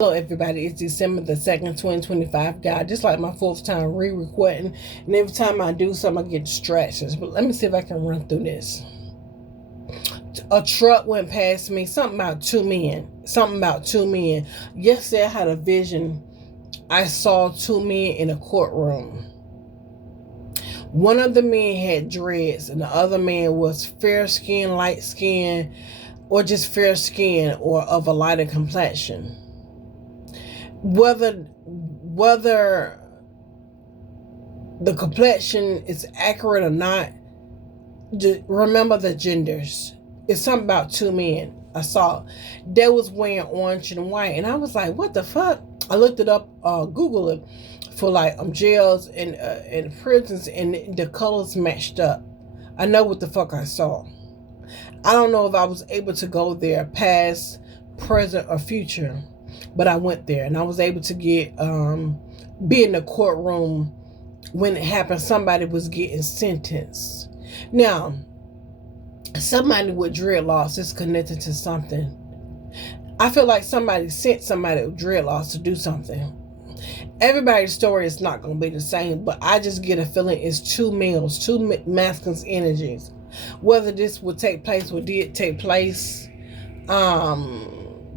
Hello everybody, it's December the 2nd, 2025. God, just like my fourth time re-recording, and every time I do something I get distractions. But let me see if I can run through this. A truck went past me, something about two men. Yesterday I had a vision. I saw two men in a courtroom. One of the men had dreads and the other man was fair skin, light skin, or just fair skin or of a lighter complexion. Whether the complexion is accurate or not, just remember the genders. It's something about two men I saw. They was wearing orange and white, and I was like, "What the fuck?" I looked it up, Google it, for like jails and prisons, and the colors matched up. I know what the fuck I saw. I don't know if I was able to go there, past, present, or future, but I went there and I was able to get be in the courtroom when it happened. Somebody was getting sentenced. Now, somebody with dreadlocks is connected to something. I feel like somebody sent somebody with dreadlocks to do something. Everybody's story is not going to be the same, but I just get a feeling it's two males, two masculine energies. Whether this would take place or did take place,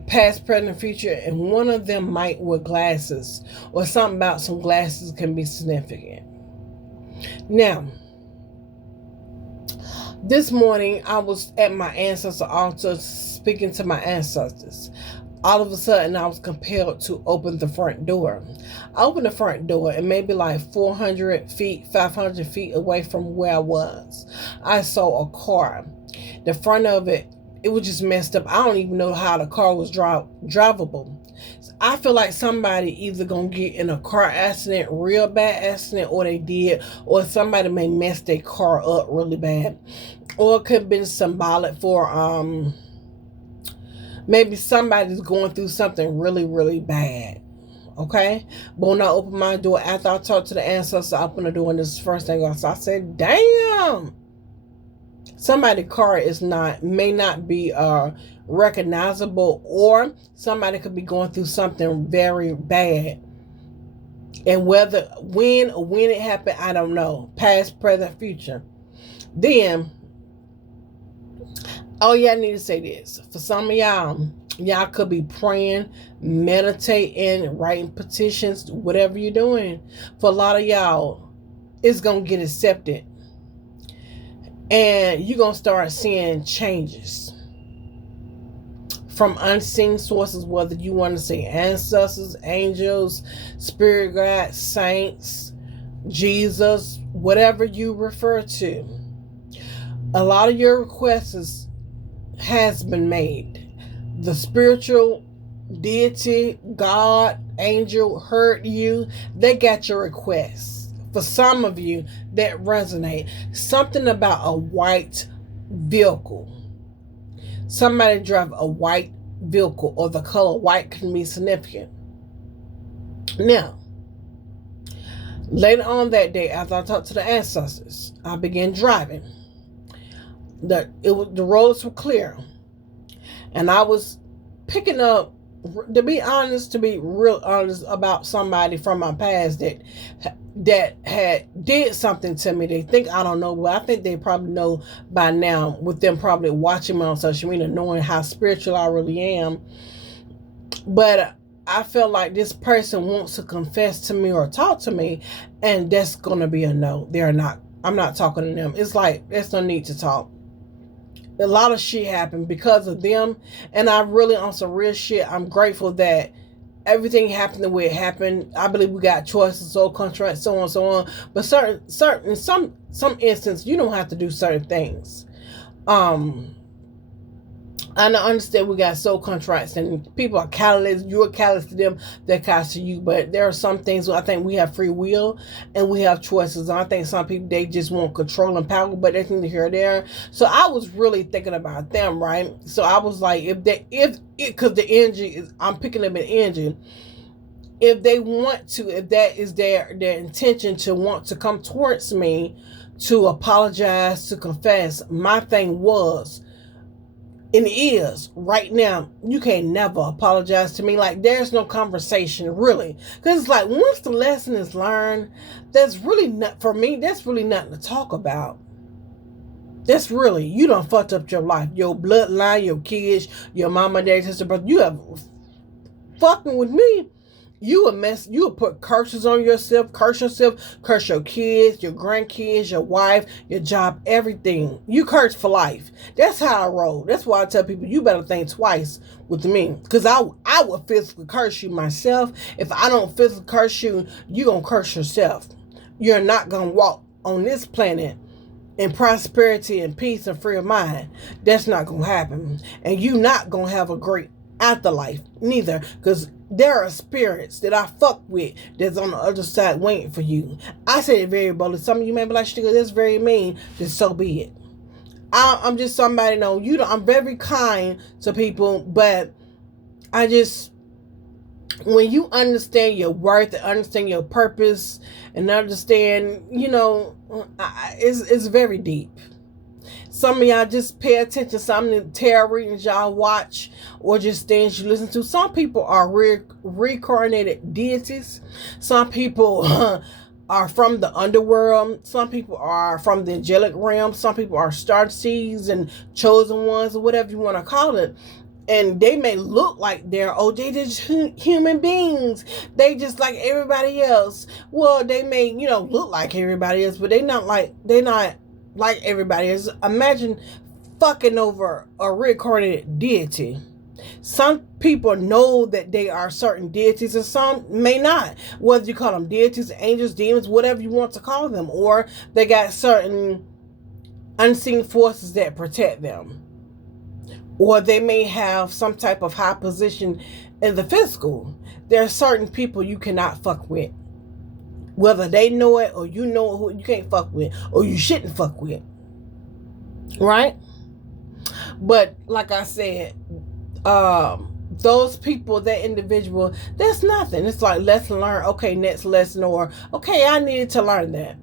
past, present, future, and one of them might wear glasses, or something about some glasses can be significant. Now, this morning I was at my ancestor altar speaking to my ancestors. All of a sudden I was compelled to open the front door. I opened the front door and maybe like 400 feet, 500 feet away from where I was, I saw a car. The front of it was just messed up. I don't even know how the car was drivable. I feel like somebody either gonna get in a car accident, real bad accident, or they did, or somebody may mess their car up really bad, or it could have been symbolic for maybe somebody's going through something really, really bad. Okay, but when I opened my door after I talked to the ancestor, I opened the door and this is the first thing I saw. I said, "Damn." Somebody's car may not be recognizable, or somebody could be going through something very bad. And when it happened, I don't know. Past, present, future. Then, oh yeah, I need to say this. For some of y'all could be praying, meditating, writing petitions, whatever you're doing. For a lot of y'all, it's going to get accepted. And you're going to start seeing changes from unseen sources, whether you want to say ancestors, angels, spirit guides, saints, Jesus, whatever you refer to. A lot of your requests has been made. The spiritual deity, God, angel heard you. They got your requests. For some of you that resonate, something about a white vehicle. Somebody drive a white vehicle, or the color white can be significant. Now, later on that day, after I talked to the ancestors, I began driving. The roads were clear, and I was picking up. To be real honest about somebody from my past that had did something to me. They think I don't know, but I think they probably know by now, with them probably watching me on social media, knowing how spiritual I really am. But I feel like this person wants to confess to me or talk to me, and that's gonna be a no. I'm not talking to them. It's like there's no need to talk. A lot of shit happened because of them, and I really, on some real shit, I'm grateful that everything happened the way it happened. I believe we got choices, soul contracts, so on and so on. But some instances, you don't have to do certain things. I understand we got soul contracts and people are callous. You're callous to them, they're callous to you. But there are some things where I think we have free will and we have choices. And I think some people, they just want control and power, but they think here or there. So I was really thinking about them, right? So I was like, because the energy is, I'm picking up an energy. If they want to, if that is their intention to want to come towards me to apologize, to confess, my thing was, And it is right now. You can't never apologize to me. Like, there's no conversation, really, because it's like once the lesson is learned, that's really not for me. That's really nothing to talk about. That's really, you done fucked up your life, your bloodline, your kids, your mama, daddy, sister, brother. You have fucking with me. You a mess. You will put curses on yourself, curse your kids, your grandkids, your wife, your job, everything. You curse for life. That's how I roll. That's why I tell people you better think twice with me, because I would physically curse you myself. If I don't physically curse you, you gonna curse yourself. You're not gonna walk on this planet in prosperity and peace and free of mind. That's not gonna happen, and you not gonna have a great afterlife neither, because there are spirits that I fuck with that's on the other side waiting for you. I say it very boldly. Some of you may be like, "Sugar, that's very mean." Just so be it. I'm just somebody, know, you know, I'm very kind to people, but I just, when you understand your worth and understand your purpose and understand, you know, it's very deep. Some of y'all just pay attention. Some of the tarot readings y'all watch or just things you listen to. Some people are reincarnated deities. Some people are from the underworld. Some people are from the angelic realm. Some people are star seeds and chosen ones, or whatever you want to call it. And they may look like they're, oh, they just human beings. They just like everybody else. Well, they may, you know, look like everybody else, but they're not like everybody else. Imagine fucking over a reincarnated deity. Some people know that they are certain deities, and some may not. Whether you call them deities, angels, demons, whatever you want to call them, or they got certain unseen forces that protect them. Or they may have some type of high position in the physical. There are certain people you cannot fuck with. Whether they know it or you know who you can't fuck with, or you shouldn't fuck with. Right? But like I said, those people, that individual, that's nothing. It's like lesson learned. Okay, next lesson, or okay, I needed to learn that.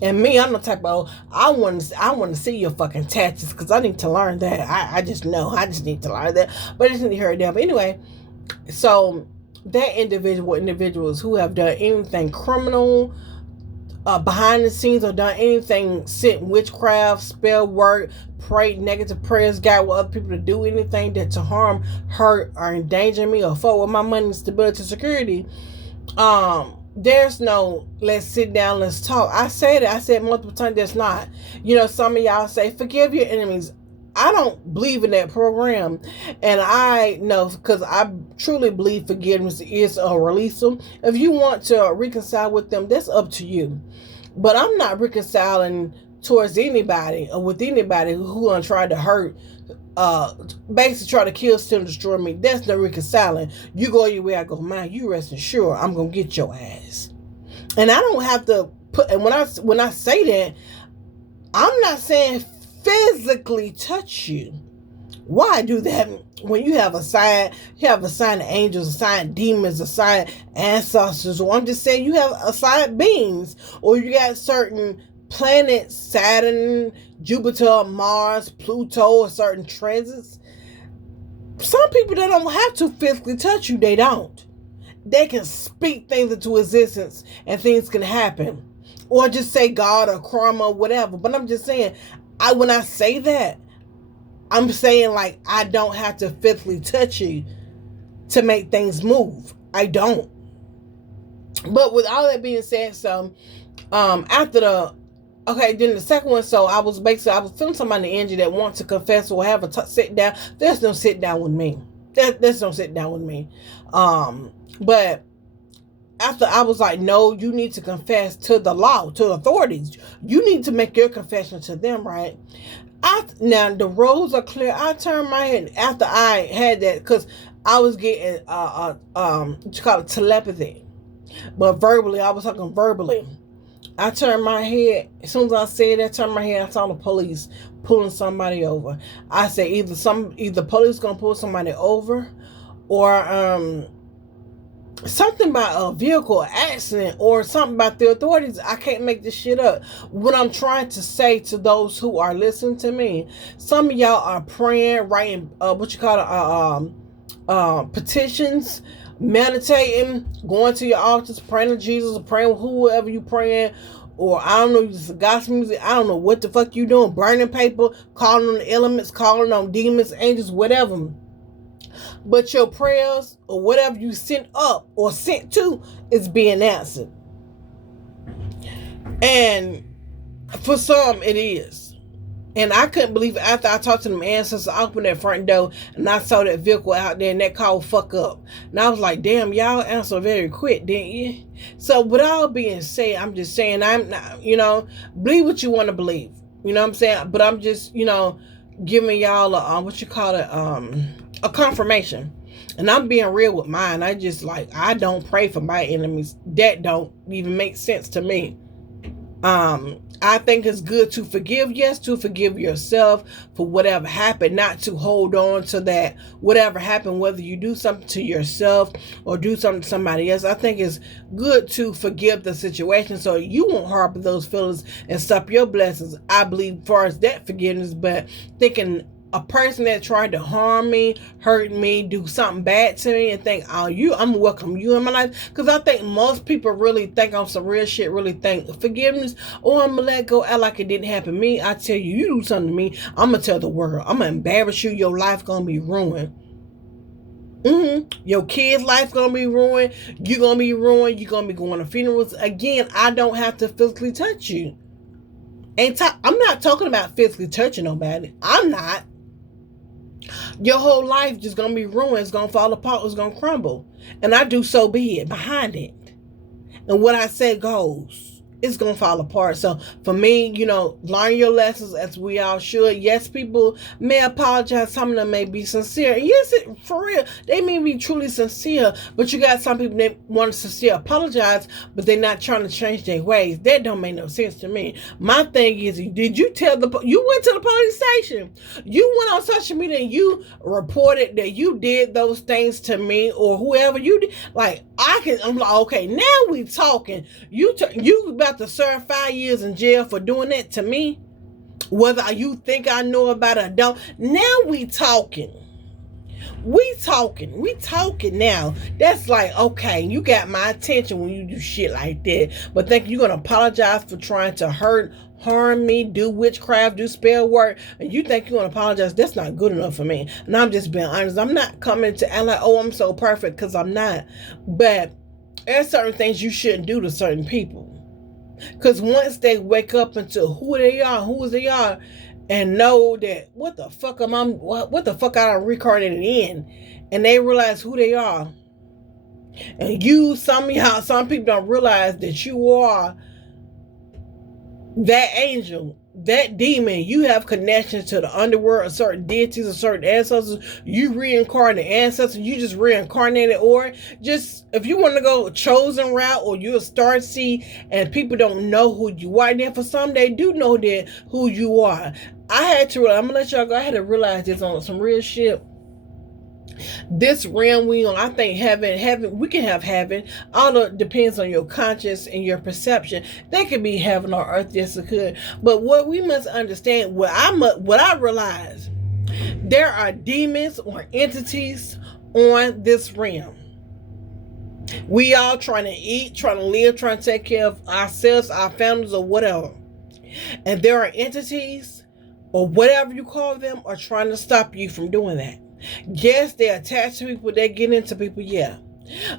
And me, I'm the type of, I want to see your fucking tattoos, because I need to learn that. I just know. I just need to learn that. But I just need to hear it down. But anyway, so that individuals who have done anything criminal, behind the scenes, or done anything, sent witchcraft, spell work, prayed negative prayers, got with other people to do anything that to harm, hurt, or endanger me, or fuck with my money, stability, security, there's no let's sit down, let's talk. I said multiple times, there's not. You know, some of y'all say forgive your enemies. I don't believe in that program, and I know, because I truly believe forgiveness is a release them. If you want to reconcile with them, that's up to you. But I'm not reconciling towards anybody or with anybody who gonna try to hurt, basically try to kill, steal, and destroy me. That's no reconciling. You go your way, I go mine. You rest assured, I'm gonna get your ass. And I don't have to put. And when I say that, I'm not saying physically touch you. Why do that when you have assigned angels, assigned demons, assigned ancestors? Or I'm just saying you have assigned beings, or you got certain planets, Saturn, Jupiter, Mars, Pluto, or certain transits. Some people, that don't have to physically touch you. They don't. They can speak things into existence and things can happen. Or just say God or karma or whatever. But I'm just saying, when I say that, I'm saying like I don't have to physically touch you to make things move. I don't. But with all that being said, so after then the second one, so I was feeling somebody in the energy that wants to confess or have a sit down. There's no sit down with me. There's no sit down with me. But after I was like, no, you need to confess to the law, to authorities. You need to make your confession to them, right? Now the roads are clear. I turned my head after I had that, because I was getting what you call it, telepathy, but verbally, I was talking verbally. I turned my head. As soon as I said that, I turned my head, I saw the police pulling somebody over. I said either police gonna pull somebody over, or something about a vehicle accident or something about the authorities. I can't make this shit up. What I'm trying to say to those who are listening to me, some of y'all are praying, writing petitions, meditating, going to your altars, praying to Jesus, or praying with whoever you praying, or I don't know, it's gospel music. I don't know what the fuck you doing, burning paper, calling on the elements, calling on demons, angels, whatever. But your prayers or whatever you sent up or sent to is being answered. And for some, it is. And I couldn't believe it after I talked to them ancestors. I opened that front door and I saw that vehicle out there and that car fuck up. And I was like, damn, y'all answered very quick, didn't you? So with all being said, I'm just saying, I'm not, believe what you want to believe. You know what I'm saying? But I'm just, giving y'all a confirmation. And I'm being real with mine. I don't pray for my enemies. That don't even make sense to me. I think it's good to forgive. Yes, to forgive yourself for whatever happened, not to hold on to that whatever happened, whether you do something to yourself or do something to somebody else. I think it's good to forgive the situation so you won't harbor those feelings and stop your blessings. I believe as far as that forgiveness, but thinking a person that tried to harm me, hurt me, do something bad to me, and think, I'm gonna welcome you in my life. Because I think most people really think on some real shit, really think forgiveness, I'm gonna let go, act like it didn't happen to me. I tell you, you do something to me, I'm gonna tell the world, I'm gonna embarrass you, your life gonna be ruined. Your kids' life gonna be ruined, you're gonna be ruined, you're gonna be going to funerals. Again, I don't have to physically touch you. I'm not talking about physically touching nobody. I'm not. Your whole life just gonna be ruined. It's gonna fall apart. It's gonna crumble. And I do so be it behind it. And what I say goes. It's gonna fall apart. So for me, learn your lessons as we all should. Yes, people may apologize. Some of them may be sincere. Yes, for real, they may be truly sincere. But you got some people that want to sincere apologize, but they're not trying to change their ways. That don't make no sense to me. My thing is, did you tell you went to the police station? You went on social media and you reported that you did those things to me or whoever you did. I'm like, okay, now we talking. You about to serve 5 years in jail for doing that to me, whether you think I know about it or don't. Now we talking now. That's like, okay, you got my attention when you do shit like that, but think you're gonna apologize for trying to harm me, do witchcraft, do spell work, and you think you're gonna apologize? That's not good enough for me. And I'm just being honest. I'm not coming to act like, I'm so perfect, because I'm not. But there's certain things you shouldn't do to certain people. Because once they wake up into who they are, and know that what the fuck I reincarnated in, and they realize who they are, and some people don't realize that you are that angel, that demon. You have connections to the underworld, or certain deities, or certain ancestors. You reincarnate ancestors. You just reincarnated, or just if you want to go chosen route, or you're a star seed, and people don't know who you are. Then for some, they do know that who you are. I'm gonna let y'all go. I had to realize this on some real shit. This realm we on, I think heaven, we can have heaven. All it depends on your conscience and your perception. They could be heaven or earth, yes it could. But what we must understand, what I realize, there are demons or entities on this realm. We all trying to eat, trying to live, trying to take care of ourselves, our families, or whatever. And there are entities, or whatever you call them, are trying to stop you from doing that. Yes, they attach to people, they get into people, yeah.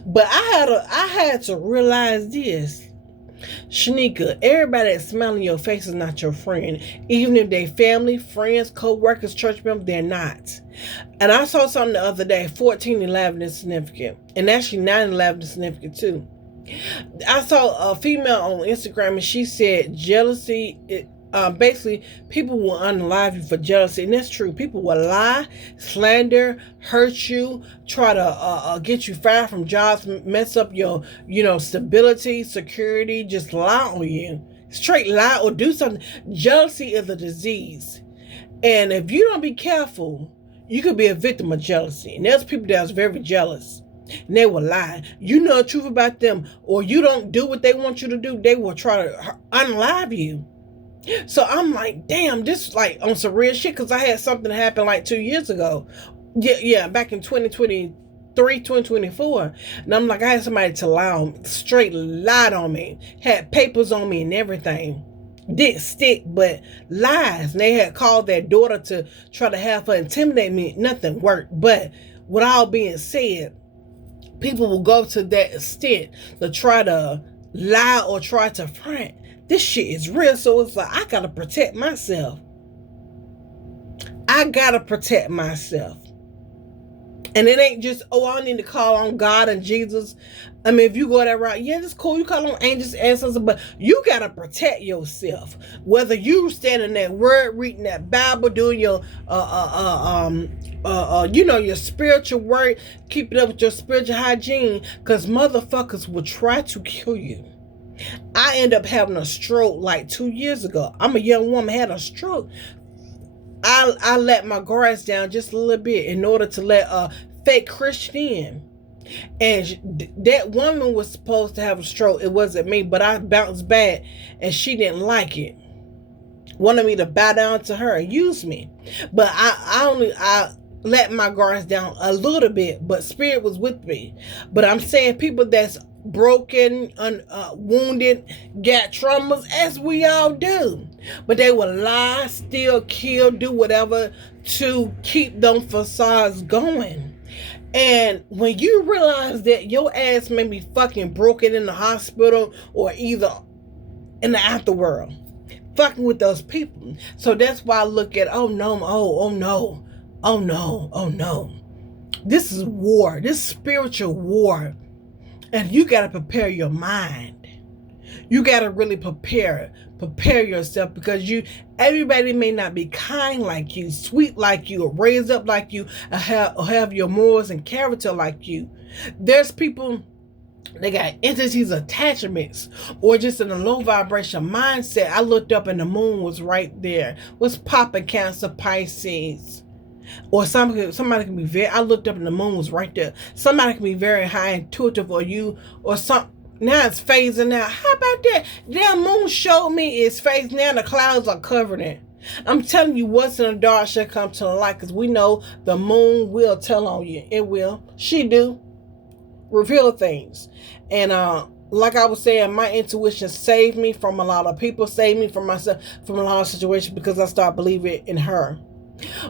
But I had to realize this. Shanika, everybody that's smiling your face is not your friend. Even if they family, friends, co-workers, church members, they're not. And I saw something the other day, 1411 is significant. And actually 9/11 is significant too. I saw a female on Instagram and she said jealousy, basically people will unalive you for jealousy. And that's true. People will lie, slander, hurt you, try to get you fired from jobs, mess up your stability, security, just lie on you, straight lie, or do something. Jealousy is a disease, and if you don't be careful, you could be a victim of jealousy. And there's people that's very jealous. And they will lie. You know the truth about them, or you don't do what they want you to do, they will try to unalive you. So I'm like, damn, this is like on some real shit, because I had something happen like 2 years ago. Yeah, back in 2023, 2024. And I'm like, I had somebody to lie on, straight lied on me, had papers on me and everything. Didn't stick, but lies. And they had called their daughter to try to have her intimidate me. Nothing worked. But with all being said, people will go to that extent to try to lie or try to front. This shit is real. So it's like, I gotta protect myself. I gotta protect myself. And it ain't just, oh, I need to call on God and Jesus. I mean, if you go that route, yeah, it's cool. You call on angels, ancestors, but you gotta protect yourself. Whether you stand in that word, reading that Bible, doing your your spiritual work, keep it up with your spiritual hygiene, because motherfuckers will try to kill you. I end up having a stroke like 2 years ago. I'm a young woman, had a stroke. I let my guards down just a little bit in order to let a fake Christian in. And that woman was supposed to have a stroke. It wasn't me, but I bounced back and she didn't like it. Wanted me to bow down to her and use me. But I let my guards down a little bit, but spirit was with me. But I'm saying people that's broken, wounded, got traumas, as we all do. But they will lie, steal, kill, do whatever to keep them facades going. And when you realize that your ass may be fucking broken in the hospital or either in the afterworld, fucking with those people. So that's why I look at, oh no, oh no, oh no, oh no. This is war. This is spiritual war. And you got to prepare your mind. You got to really prepare yourself, because everybody may not be kind like you, sweet like you, or raised up like you, or have your morals and character like you. There's people, they got entities, attachments, or just in a low vibration mindset. I looked up and the moon was right there. What's popping? Cancer, Pisces. Or somebody can be very, I looked up and the moon was right there. Somebody can be very high intuitive, or some. Now it's phasing out. How about that? Damn moon showed me it's phasing now. The clouds are covering it. I'm telling you, what's in the dark shall come to the light, because we know the moon will tell on you. It will. She do. Reveal things. And like I was saying, my intuition saved me from a lot of people, saved me from myself, from a lot of situations, because I started believing in her.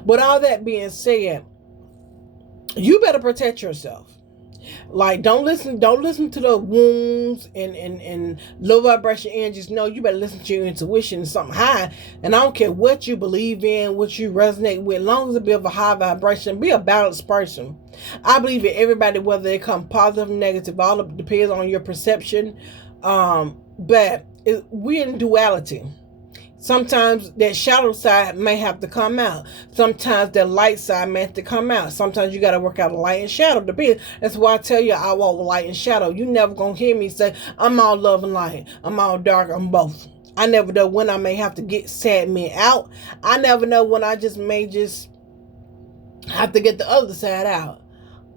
But all that being said, you better protect yourself. Like, don't listen to the wounds and low vibration energies. No, you better listen to your intuition and something high. And I don't care what you believe in, what you resonate with, as long as it be of a high vibration, be a balanced person. I believe in everybody, whether they come positive or negative, all of it depends on your perception. But we're in duality. Sometimes that shadow side may have to come out. Sometimes that light side may have to come out. Sometimes you got to work out a light and shadow. That's why I tell you, I walk with light and shadow. You never going to hear me say, I'm all love and light. I'm all dark. I'm both. I never know when I may have to get sad me out. I never know when I may have to get the other side out.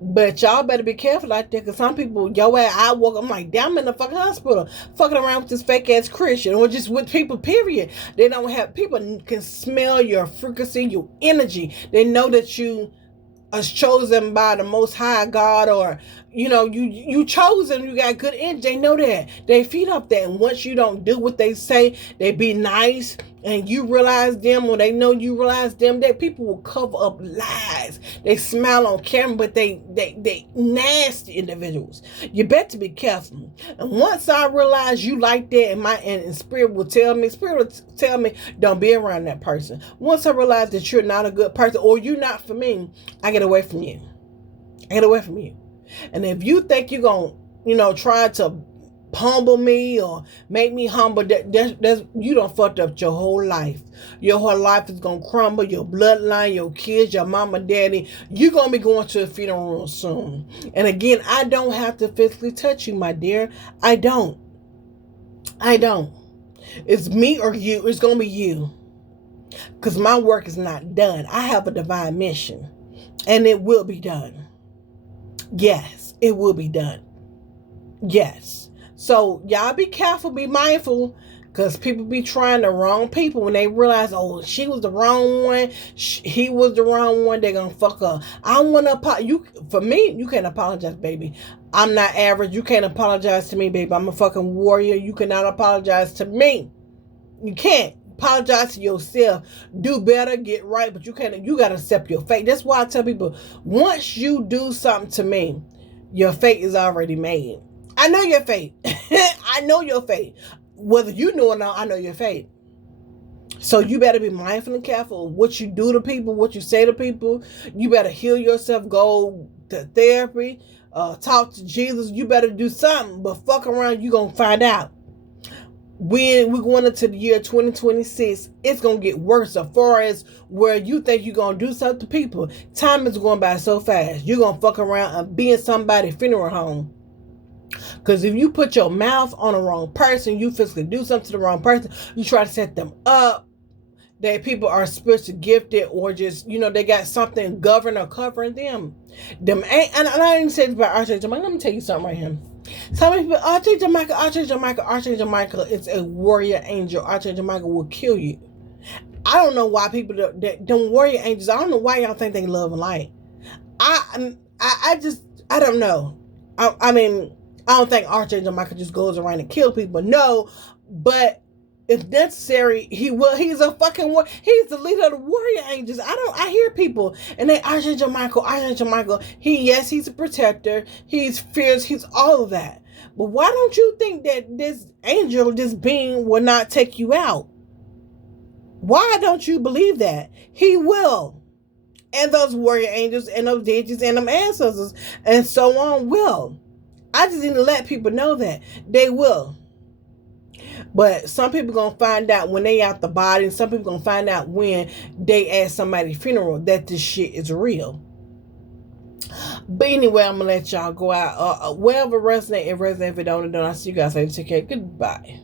But y'all better be careful out there, because some people, I'm like, damn, I'm in the fucking hospital, fucking around with this fake ass Christian, or just with people, period. They don't have, people can smell your frequency, your energy. They know that you are chosen by the Most High God, or, you chosen, you got good energy. They know that. They feed off that. And once you don't do what they say, they be nice, and you realize them, or they know you realize them, that people will cover up lies. They smile on camera, but they nasty individuals. You better be careful. And once I realize you like that, and spirit will tell me, don't be around that person. Once I realize that you're not a good person, or you're not for me, I get away from you. And if you think you're going to, try to humble me or make me humble, that's you done fucked up your whole life. Your whole life is going to crumble. Your bloodline, your kids, your mama, daddy, you're going to be going to a funeral soon. And again, I don't have to physically touch you, my dear. I don't. It's me or you. It's going to be you. Because my work is not done. I have a divine mission. And it will be done. Yes, it will be done. Yes. So y'all be careful, be mindful, because people be trying the wrong people when they realize, oh, she was the wrong one, he was the wrong one, they're gonna fuck up. I want to for me, you can't apologize, baby. I'm not average. You can't apologize to me, baby. I'm a fucking warrior. You cannot apologize to me. You can't. Apologize to yourself. Do better, get right, but you can't. You gotta accept your fate. That's why I tell people, once you do something to me, your fate is already made. I know your fate. I know your fate. Whether you know or not, I know your fate. So you better be mindful and careful of what you do to people, what you say to people. You better heal yourself, go to therapy, talk to Jesus. You better do something, but fuck around, you gonna find out. When we're going into the year 2026, it's gonna get worse as far as where you think you're gonna do something to people. Time is going by so fast. You're gonna fuck around and be in somebody's funeral home. Because if you put your mouth on the wrong person, you physically do something to the wrong person, you try to set them up, that people are spiritually gifted or just, they got something governing or covering them. And I didn't say this about Archangel Michael. Let me tell you something right here. So many people, Archangel Michael is a warrior angel. Archangel Michael will kill you. I don't know why people them warrior angels, I don't know why y'all think they love and light. I don't know. I mean, I don't think Archangel Michael just goes around and kill people. No, but if necessary, he will. He's a fucking war. He's the leader of the warrior angels. I hear people and they Archangel Michael. He's a protector. He's fierce. He's all of that. But why don't you think that this angel, this being, will not take you out? Why don't you believe that? He will. And those warrior angels and those deities and them ancestors and so on will. I just need to let people know that they will. But some people gonna find out when they out the body, and some people gonna find out when they at somebody's funeral that this shit is real. But anyway, I'm gonna let y'all go out. Wherever resonate, it resonate. If it don't, I see you guys later. Take care. Goodbye.